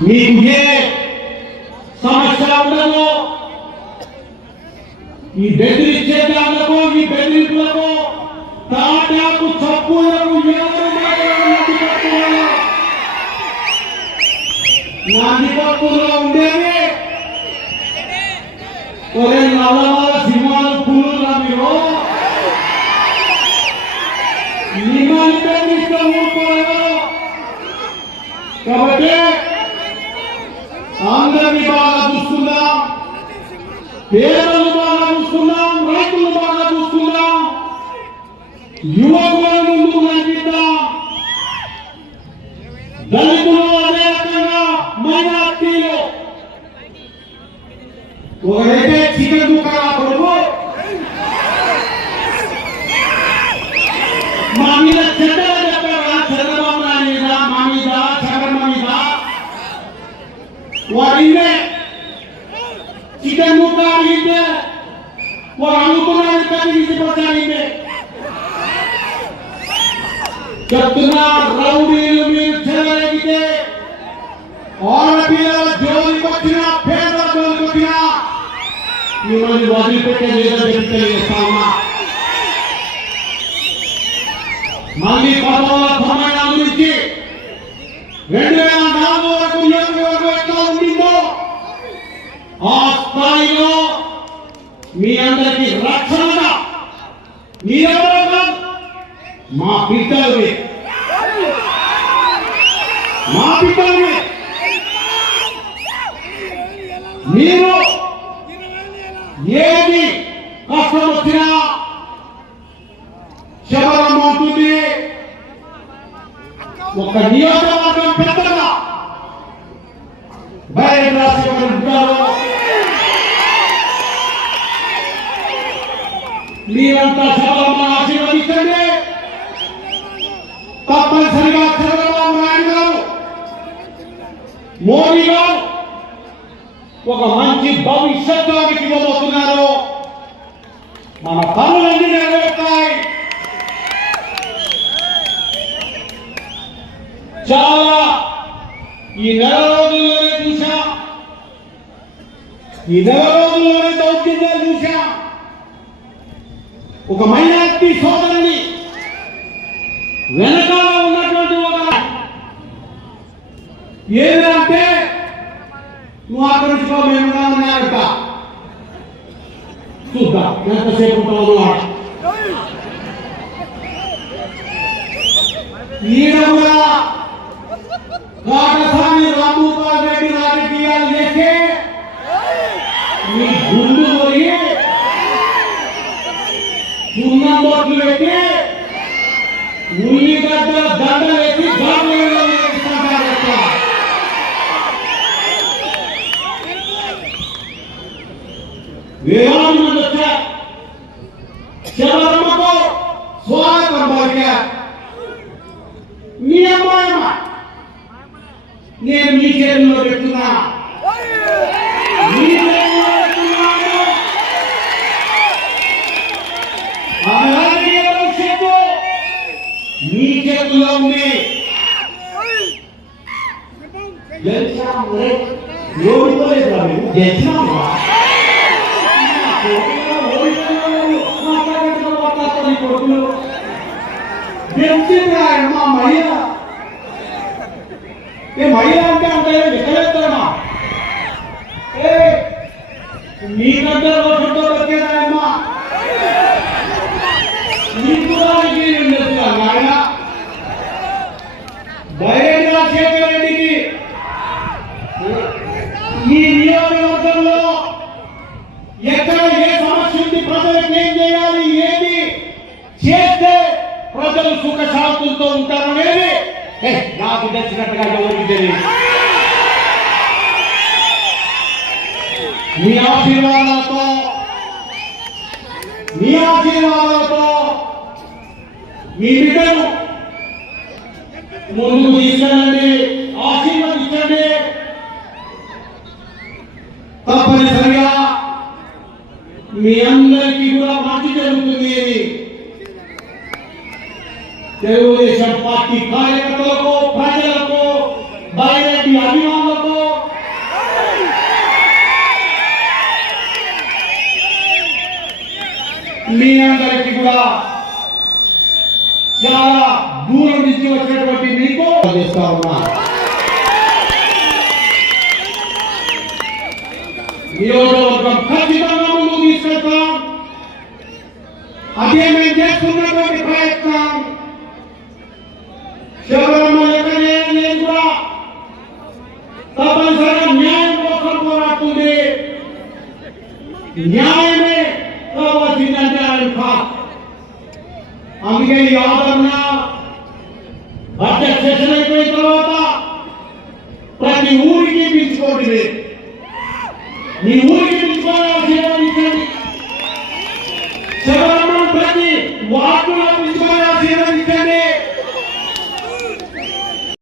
మీకు ఏ సమస్య ఉండదు ఈ బెదిరించే దానికి ఈ బెదిరింపులకు తాటాకు చప్పులకు ఎవరు మాట్లాడాలి అందరినీ బాగా చూసుకుందాం పేదలు బాగా చూసుకుందాం రైతులు బాగా చూసుకుందాం యువకులను ముందుకు నడిపిద్దాం. దళితులు అదే రకంగా మైనార్టీలు. ఒకరైతే చికెన్ దుకాణ కొడుకు. మా మీద చెడ్డగా చెప్పారా? చంద్రబాబు నాయుడు కానీ తీసుకొచ్చాడిందే చెప్తున్నా రౌడీలు మీరు చెలరేగితే ఆడపిల్లల జోలికి వచ్చిన పేద జోలికి వచ్చిన మిమ్మల్ని వదిలిపెట్టే లేదని తెలియజేస్తా ఉన్నా మళ్ళీ పదవుల సమయం గురించి రెండు వేల నాలుగు వరకు నియోజకవర్గం ఎట్లా ఉండిందో ఆ స్థాయిలో మీ అందరికీ మా బిడ్డలవి మా బిడ్డలవి మీరు ఏది కష్టం వచ్చినా శబరం అవుతుంది. ఒక నియోజకవర్గం పెద్దగా బయట రాసి మీరంతా శబరమ్మ ఆశీర్వదించండి తప్పనిసరిగా చంద్రబాబు నాయుడు గారు మోడీ గారు ఒక మంచి భవిష్యత్తులోకి ఇవ్వబోతున్నారు మన పనులన్నీ నెరవేరుతాయి చాలా ఈ నెల రోజుల్లోనే చూసాం ఈ నెల రోజుల్లోనే దౌర్జన్యాలు చూసాం ఒక మైనార్టీ సోదరుని వెనకాల ఏంటంటే నువ్వు ఆకరించుకో మేము ఉన్నాయట చూద్దాం ఎంతసేపు ఉంటావు వాడు ఈయన కూడా కాటసాని రామగోపాల్ రెడ్డి రాజకీయాలు చేస్తే మీ గుండు పోయి సున్నం బోట్లు పెట్టి ఉల్లిగడ్డ దండ వేలాది మంది వచ్చారు శబరమ్మకు స్వాగతం పలికారు మీ అమ్మాయమ్మ. నేను మీ చేతుల్లో పెట్టున్నా మీ చేతుల్లో పెట్టున్నాను ఆమె రాజకీయ భవిష్యత్తు మీ చేతుల్లో ఉంది. గెలిచాం రే. మా మహిళ ఏ మహిళ అంటే అంటే ఏ నీ రోజుతో వచ్చేదాయమ్మా నీకు వారికి నాయన ధైర్యంగా చేతురెడ్డికి ఈ నియోజకవర్గంలో ఎక్కడ ఏ సమస్య ఉంది ప్రజలకు ఏం చేయాలి ఏది చేస్తే ప్రజలు సుఖ శాంతులతో ఉంటారు అనేది నాకు తెచ్చినట్టుగా ఎవరికి తెలియదు. మీ ఆశీర్వాదాలతో మీ ఆశీర్వాదాలతో మీ బిడ్డను ముందుకు తీసుకెళ్ళండి ఆశీర్వదించండి. తప్పనిసరిగా మీ అందరికీ కూడా మంచి జరుగుతుంది అని తెలుగుదేశం పార్టీ కార్యకర్తలకు ప్రజలకు బయటి అభిమానులకు మీ అందరికీ కూడా చాలా దూరం నుంచి వచ్చినటువంటి మీకు చేస్తా ఉన్నా నియోజకవర్గం ఖచ్చితంగా ముందుకు తీసుకెళ్తాం అదే మేము చేస్తున్నటువంటి ప్రయత్నం కావాల్సిందంటే ఆయన కాదు అందుకే ఈ ఆదరణ బడ్జెట్ సెషన్ అయిపోయిన తర్వాత ప్రతి ఊరికి పిలుచుకోండి మీరు. మీ ఊరి